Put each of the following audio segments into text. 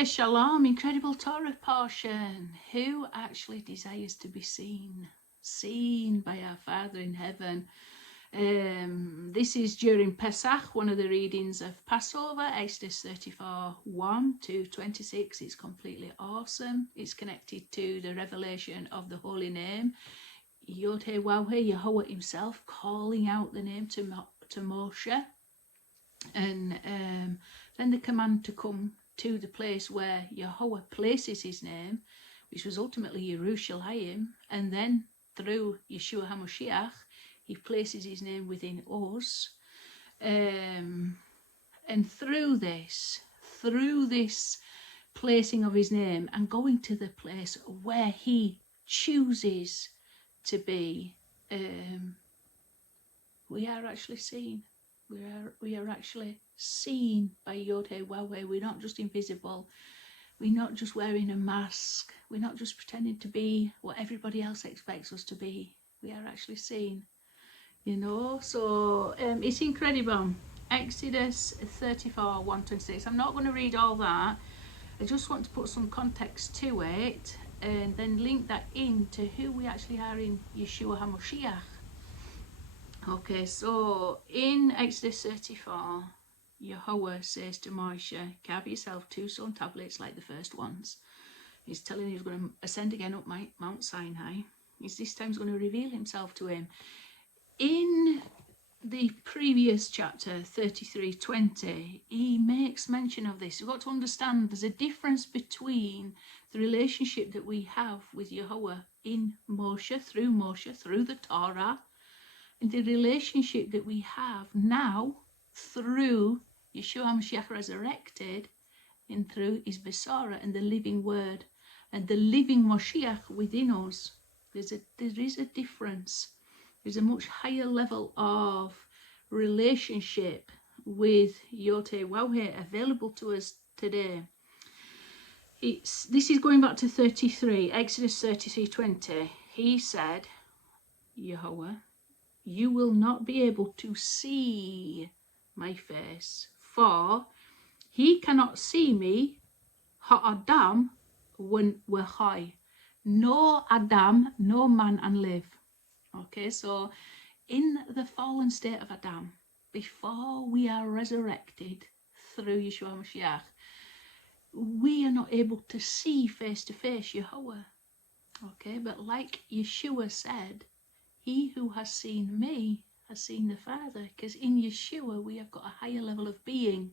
Okay, Shalom, incredible Torah portion. Who actually desires to be seen? Seen by our Father in heaven. This is during Pesach, one of the readings of Passover, Exodus 34, 1 to 26. It's completely awesome. It's connected to the revelation of the holy name, YHWH, Yahweh himself, calling out the name to Moshe. And then the command to come to the place where Yahweh places his name, which was ultimately Yerushalayim, and then through Yeshua HaMoshiach, he places his name within us. And through this placing of his name and going to the place where he chooses to be, we are actually seen. We are actually seen by YHWH. We're not just invisible. We're not just wearing a mask. We're not just pretending to be what everybody else expects us to be. We are actually seen. You know, so it's incredible. Exodus 34, 1-26. I'm not going to read all that. I just want to put some context to it and then link that into who we actually are in Yeshua HaMoshiach. Okay, so in Exodus 34, Yahweh says to Moshe, carve yourself 2 stone tablets like the first ones. He's telling him he's going to ascend again up Mount Sinai. This time he's going to reveal himself to him. In the previous chapter, 33:20, he makes mention of this. You've got to understand there's a difference between the relationship that we have with Yahweh in Moshe, through the Torah, and the relationship that we have now through Yeshua HaMashiach resurrected and through his Besora and the living word and the living Moshiach within us. There is a difference. There's a much higher level of relationship with YHWH available to us today. This is going back to 33, Exodus 33:20. He said, Yahweh, you will not be able to see my face, for he cannot see me, ha'adam wehai. No Adam, no man and live. Okay, so in the fallen state of Adam, before we are resurrected through Yeshua HaMashiach, we are not able to see face to face Yahweh. Okay, but like Yeshua said, he who has seen me has seen the Father, because in Yeshua we have got a higher level of being,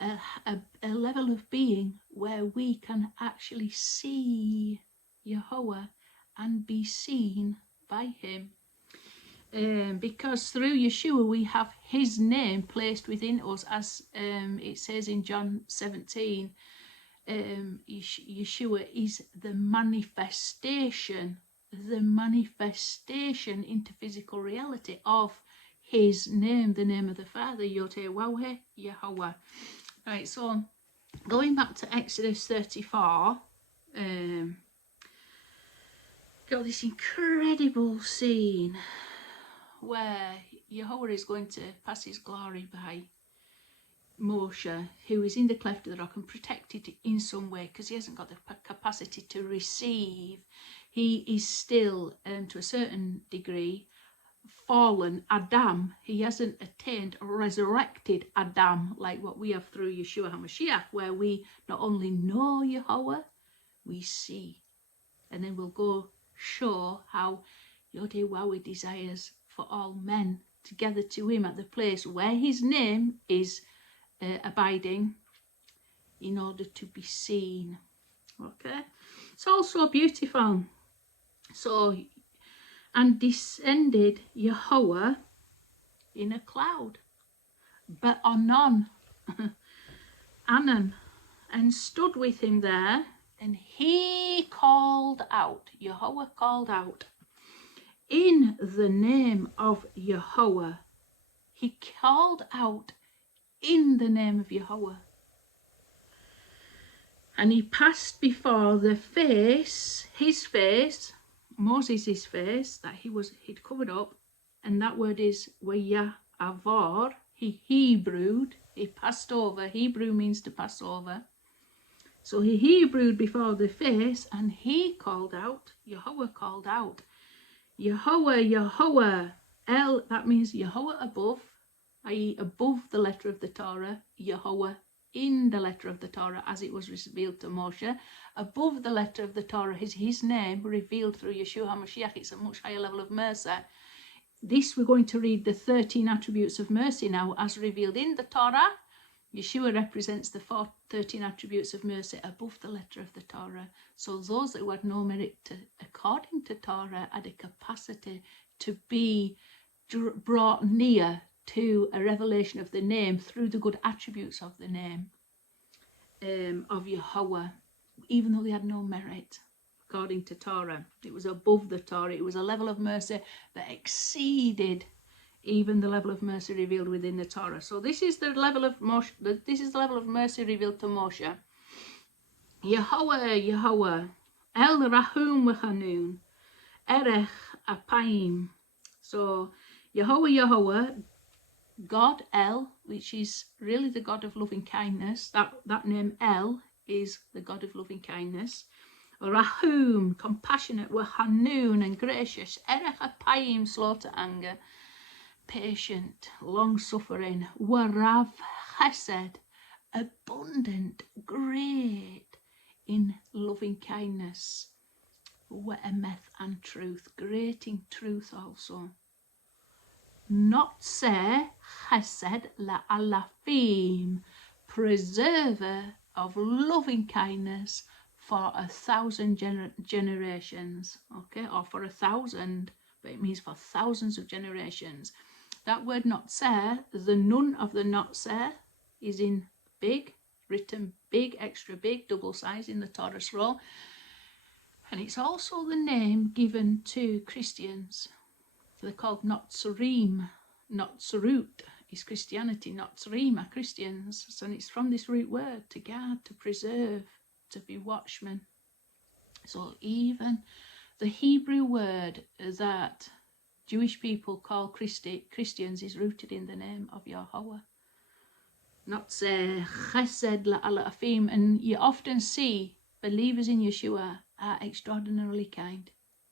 a level of being where we can actually see Yahweh and be seen by him. Because through Yeshua we have his name placed within us, as it says in John 17. Yeshua is the manifestation into physical reality of his name, the name of the Father, YHWH, Yahweh. Right, so going back to Exodus 34, got this incredible scene where Yahweh is going to pass his glory by Moshe, who is in the cleft of the rock and protected in some way because he hasn't got the capacity to receive. He is still, to a certain degree, fallen Adam. He hasn't attained resurrected Adam like what we have through Yeshua HaMashiach, where we not only know Yahweh, we see. And then we'll go show how YHWH desires for all men to gather to him at the place where his name is abiding in order to be seen. Okay, it's also beautiful. So, and descended Yahweh in a cloud, but Anan, and stood with him there, and he called out, Yahweh called out, in the name of Yahweh. He called out in the name of Yahweh. And he passed before the face, his face, Moses' face, that he'd covered up, and that word is Avor. He Hebrewed, he passed over. Hebrew means to pass over. So he Hebrewed before the face, and he called out, Yahweh called out, Yahweh, Yahweh, El, that means Yahweh above, i.e. above the letter of the Torah, Yahweh in the letter of the Torah as it was revealed to Moshe. Above the letter of the Torah is his name revealed through Yeshua HaMashiach. It's a much higher level of mercy. This, we're going to read the 13 attributes of mercy now as revealed in the Torah. Yeshua represents the 13 attributes of mercy above the letter of the Torah. So those who had no merit according to Torah had a capacity to be brought near to a revelation of the name through the good attributes of the name of Yahweh, even though they had no merit according to Torah. It was above the Torah. It was a level of mercy that exceeded even the level of mercy revealed within the Torah. So this is the level of Moshe, this is the level of mercy revealed to Moshe. Yahweh, Yahweh, El Rahum V'Hanun, Erech Apayim. So Yahweh, Yahweh, God El, which is really the God of loving kindness. That name El is the God of loving kindness. Rahum, compassionate, V'Hanun, and gracious. Erech Apayim, slow to anger, patient, long-suffering. Warav Chesed, abundant, great in loving kindness. We'emeth, and truth, great in truth also. Not say Chesed la'alafim, preserver of loving kindness for 1,000 generations, okay, or for 1,000, but it means for thousands of generations. That word not say, the nun of the not say is in big, written big, extra big, double size in the Torah scroll, and it's also the name given to Christians. They're called Notzarim. Notzarut is Christianity. Notzarim are Christians. So it's from this root word, to guard, to preserve, to be watchmen. So even the Hebrew word that Jewish people call Christians is rooted in the name of Yahweh. Not say Chesed la'alafim. And you often see believers in Yeshua are extraordinarily kind.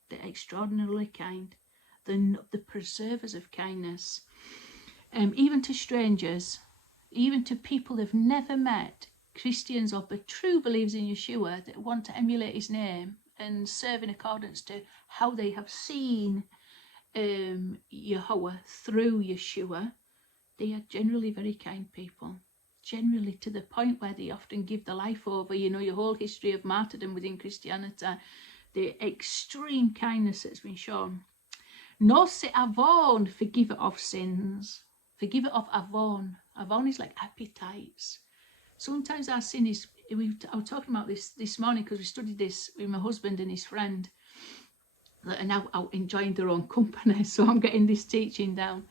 They're extraordinarily kind. The preservers of kindness, even to strangers, even to people they've never met, Christians or but true believers in Yeshua that want to emulate his name and serve in accordance to how they have seen Yahweh through Yeshua. They are generally very kind people, generally to the point where they often give their life over. You know, your whole history of martyrdom within Christianity, the extreme kindness that's been shown. No se avon, forgiver of sins. Forgiver of avon. Avon is like appetites. Sometimes our sin is, I was talking about this morning because we studied this with my husband and his friend that are now out enjoying their own company. So I'm getting this teaching down.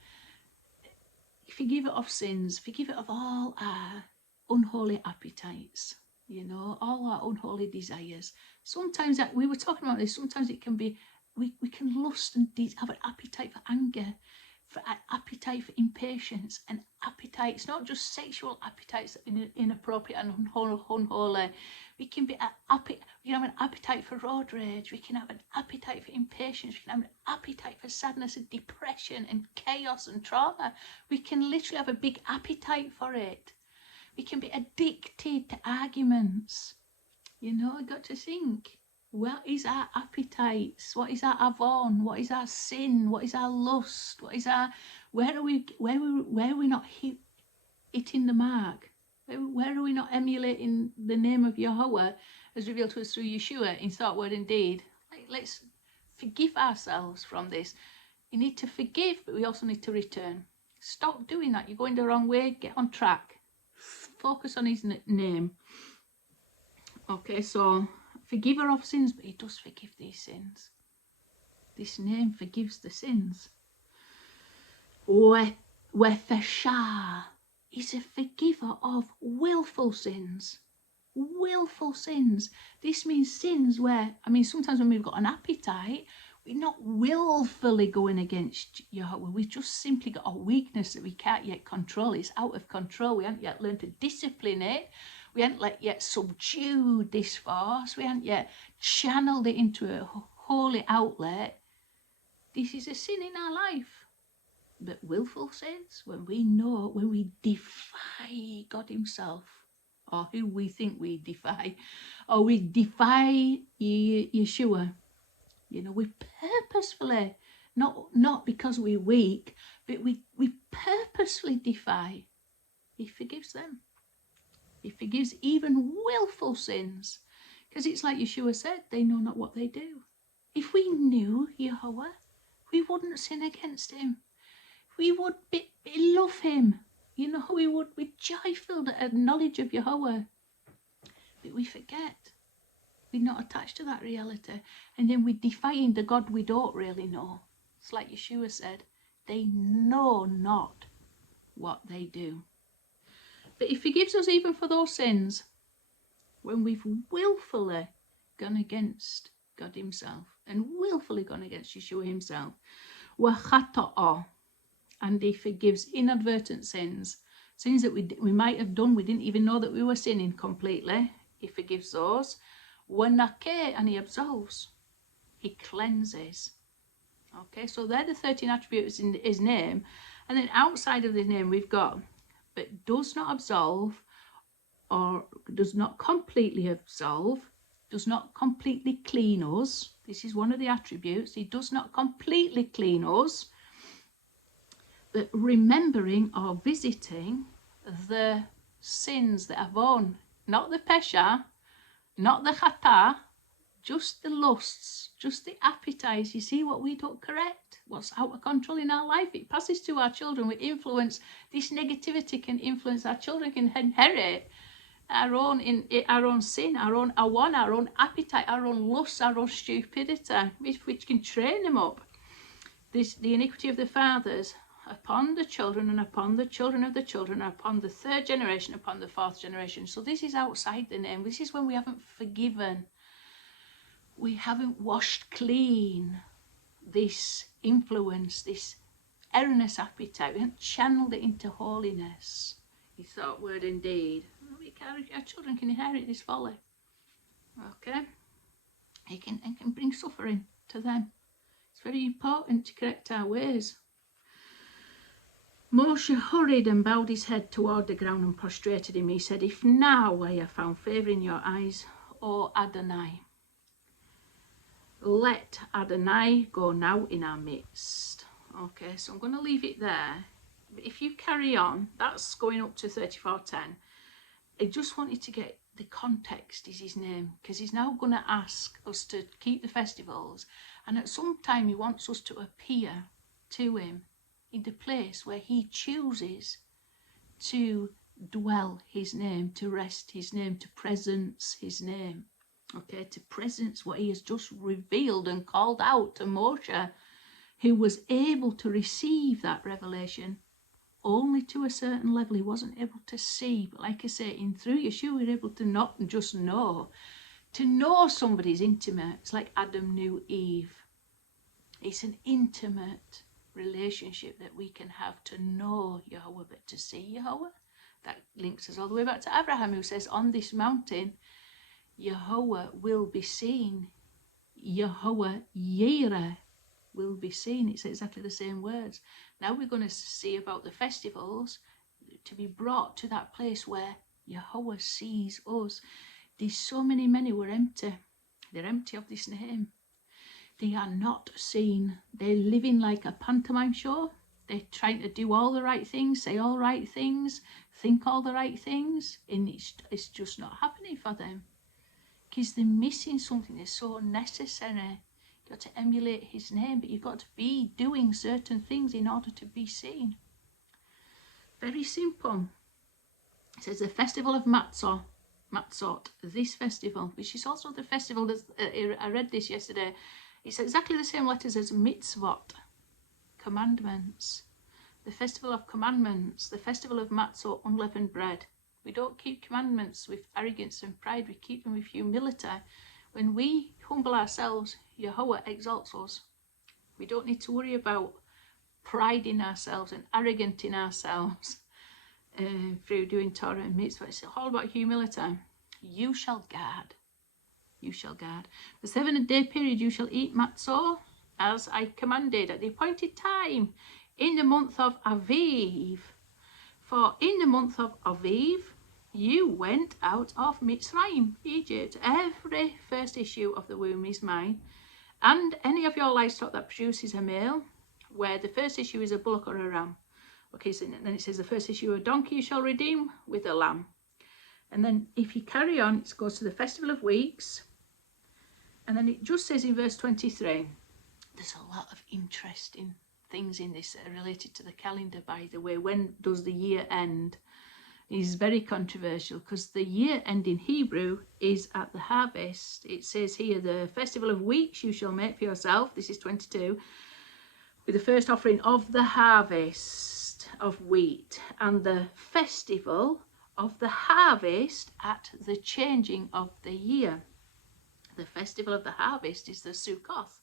Forgiver of sins. Forgiver of all our unholy appetites. You know, all our unholy desires. Sometimes we were talking about this. Sometimes it can be, we can lust and have an appetite for anger, for an appetite for impatience, and appetite. It's not just sexual appetites that are inappropriate and unholy. We can be we can have an appetite for road rage. We can have an appetite for impatience. We can have an appetite for sadness and depression and chaos and trauma. We can literally have a big appetite for it. We can be addicted to arguments. You know, I got to think. What is our appetites? What is our avon? What is our sin? What is our lust? What is our, where are we not hitting the mark? Where are we not emulating the name of Yahweh as revealed to us through Yeshua in thought, word and deed? Let's forgive ourselves from this. You need to forgive, but we also need to return. Stop doing that. You're going the wrong way. Get on track. Focus on his name. Okay, so forgiver of sins, but he does forgive these sins. This name forgives the sins. Wefeshah is a forgiver of willful sins. Willful sins. This means sins where, sometimes when we've got an appetite, we're not willfully going against Yahweh. We've just simply got a weakness that we can't yet control. It's out of control. We haven't yet learned to discipline it. We hadn't yet subdued this force. We hadn't yet channeled it into a holy outlet. This is a sin in our life. But willful sins, when we defy God himself, or who we think we defy, or we defy Yeshua, we purposefully, not because we're weak, but we purposefully defy. He forgives them. He forgives even willful sins. Because it's like Yeshua said, they know not what they do. If we knew Yahweh, we wouldn't sin against him. We would love him. We would be joyful at knowledge of Yahweh. But we forget. We're not attached to that reality. And then we're defying the God we don't really know. It's like Yeshua said, they know not what they do. But he forgives us even for those sins when we've willfully gone against God himself and willfully gone against Yeshua himself. And he forgives inadvertent sins that we might have done, we didn't even know that we were sinning completely. He forgives those. And he absolves. He cleanses. Okay, so they're the 13 attributes in his name. And then outside of the name we've got, but does not absolve, or does not completely absolve, does not completely clean us. This is one of the attributes. He does not completely clean us, but remembering or visiting the sins that have on, not the pesha, not the chata, just the lusts, just the appetites. You see what we don't correct, what's out of control in our life, it passes to our children. We influence, this negativity can influence our children, can inherit our own sin, our own awan, our own appetite, our own lust, our own stupidity, which can train them up. The iniquity of the fathers upon the children, and upon the children of the children, and upon the third generation, upon the fourth generation. So this is outside the name. This is when we haven't forgiven. We haven't washed clean this influence, this erroneous appetite. We haven't channeled it into holiness. He thought, word and deed. Our children can inherit this folly. Okay? It can bring suffering to them. It's very important to correct our ways. Moshe hurried and bowed his head toward the ground and prostrated him. He said, if now I have found favour in your eyes, O Adonai, let Adonai go now in our midst. Okay, so I'm going to leave it there. But if you carry on, that's going up to 34:10. I just wanted to get the context is his name, because he's now going to ask us to keep the festivals, and at some time he wants us to appear to him in the place where he chooses to dwell his name, to rest his name, to presence his name. Okay, to presence what he has just revealed and called out to Moshe, who was able to receive that revelation only to a certain level. He wasn't able to see, but like I say, through Yeshua we're able to not just know. To know somebody's intimate. It's like Adam knew Eve. It's an intimate relationship that we can have, to know Yahweh, but to see Yahweh. That links us all the way back to Abraham, who says, on this mountain Yahweh will be seen. Yahweh Yireh will be seen. It's exactly the same words. Now we're going to see about the festivals, to be brought to that place where Yahweh sees us. There's so many who are empty. They're empty of this name. They are not seen. They're living like a pantomime show. They're trying to do all the right things, say all right things, think all the right things, and it's just not happening for them. Because they're missing something that's so necessary. You've got to emulate his name, but you've got to be doing certain things in order to be seen. Very simple. It says the festival of Matzot, this festival, which is also the festival that I read this yesterday. It's exactly the same letters as mitzvot, commandments. The festival of commandments, the festival of Matzot, unleavened bread. We don't keep commandments with arrogance and pride. We keep them with humility. When we humble ourselves, Yahweh exalts us. We don't need to worry about pride in ourselves and arrogant in ourselves. through doing Torah and mitzvah. It's all about humility. You shall guard. You shall guard. The 7-day period you shall eat matzah as I commanded at the appointed time in the month of Aviv. For in the month of Aviv you went out of Mitzrayim, Egypt. Every first issue of the womb is mine, and any of your livestock that produces a male, where the first issue is a bullock or a ram. Okay, so then it says the first issue of a donkey you shall redeem with a lamb. And then if you carry on, it goes to the Festival of Weeks. And then it just says in verse 23, there's a lot of interesting things in this that are related to the calendar, by the way. When does the year end? Is very controversial, because the year end in Hebrew is at the harvest. It says here, the Festival of Weeks you shall make for yourself, this is 22, with the first offering of the harvest of wheat, and the festival of the harvest at the changing of the year. The festival of the harvest is the Sukkoth,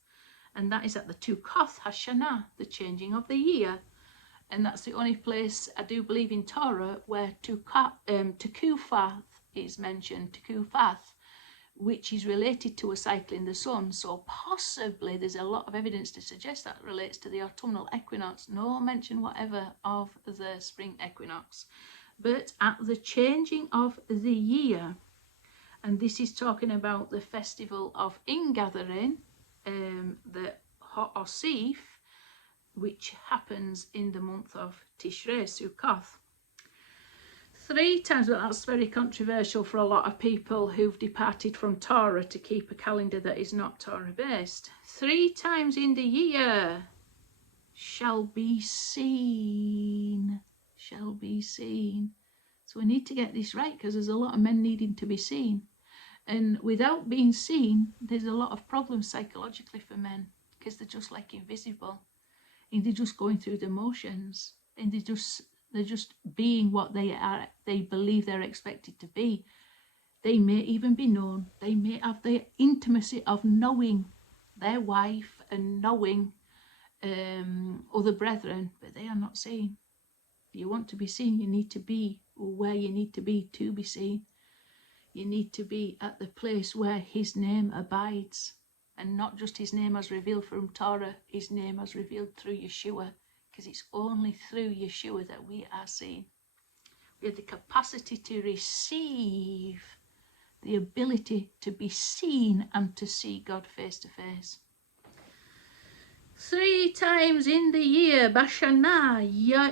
and that is at the Tukkoth Hashanah, the changing of the year. And that's the only place I do believe in Torah where Tekuffath is mentioned, Tekuffath, which is related to a cycle in the sun. So possibly there's a lot of evidence to suggest that relates to the autumnal equinox. No mention whatever of the spring equinox. But at the changing of the year, and this is talking about the festival of ingathering, the Ha'osif, which happens in the month of Tishrei, Sukkoth. 3 times, well, that's very controversial for a lot of people who've departed from Torah to keep a calendar that is not Torah based. 3 times in the year shall be seen. Shall be seen. So we need to get this right, because there's a lot of men needing to be seen. And without being seen, there's a lot of problems psychologically for men, because they're just like invisible. And they're just going through the motions, and they're just being what they are, they believe they're expected to be. They may even be known. They may have the intimacy of knowing their wife and knowing other brethren, but they are not seen. If you want to be seen, you need to be where you need to be seen. You need to be at the place where his name abides. And not just his name as revealed from Torah, his name as revealed through Yeshua, because it's only through Yeshua that we are seen. We have the capacity to receive, the ability to be seen and to see God face to face. 3 times in the year, Bashana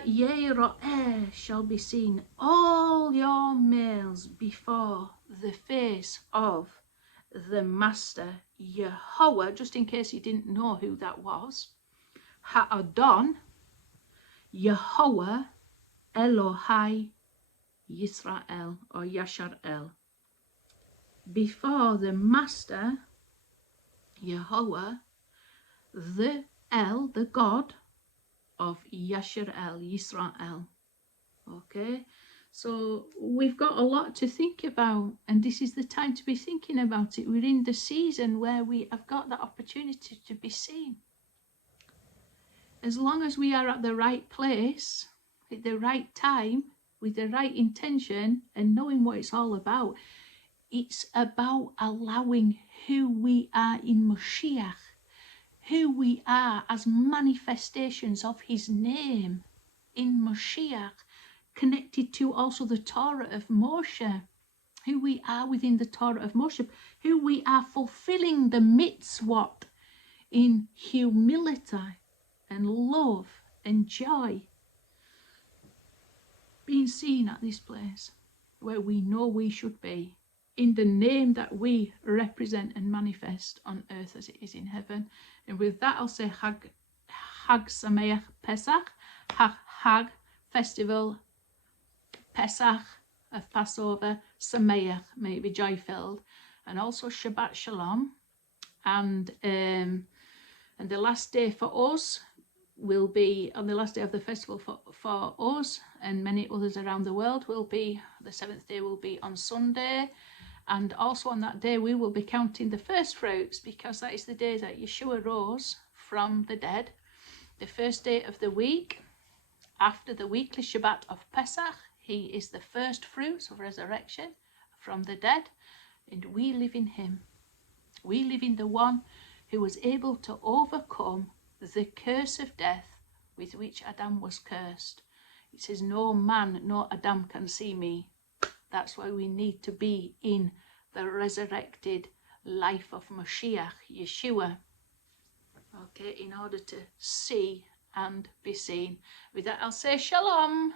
Yeroeh shall be seen, all your males before the face of the Master Yehovah, just in case you didn't know who that was. Ha'adon Yehovah Elohai Yisrael, or Yashar El. Before the Master Yehovah, the El, the God of Yashar El, Yisrael. Okay, so we've got a lot to think about, and this is the time to be thinking about it. We're in the season where we have got that opportunity to be seen. As long as we are at the right place, at the right time, with the right intention, and knowing what it's all about. It's about allowing who we are in Moshiach, who we are as manifestations of his name in Moshiach, connected to also the Torah of Moshe, who we are within the Torah of Moshe, who we are fulfilling the mitzvot in humility and love and joy, being seen at this place where we know we should be, in the name that we represent and manifest on earth as it is in heaven. And with that, I'll say Hag Sameach Pesach, Hag Festival, Pesach of Passover, Sameach, may it be joy-filled, and also Shabbat Shalom. And the last day for us will be, on the last day of the festival for us and many others around the world, will be, the 7th day will be on Sunday. And also on that day we will be counting the first fruits, because that is the day that Yeshua rose from the dead. The first day of the week, after the weekly Shabbat of Pesach, He is the first fruits of resurrection from the dead, and we live in him. We live in the one who was able to overcome the curse of death with which Adam was cursed. It says, no man, no Adam can see me. That's why we need to be in the resurrected life of Moshiach, Yeshua, okay, in order to see and be seen. With that, I'll say shalom.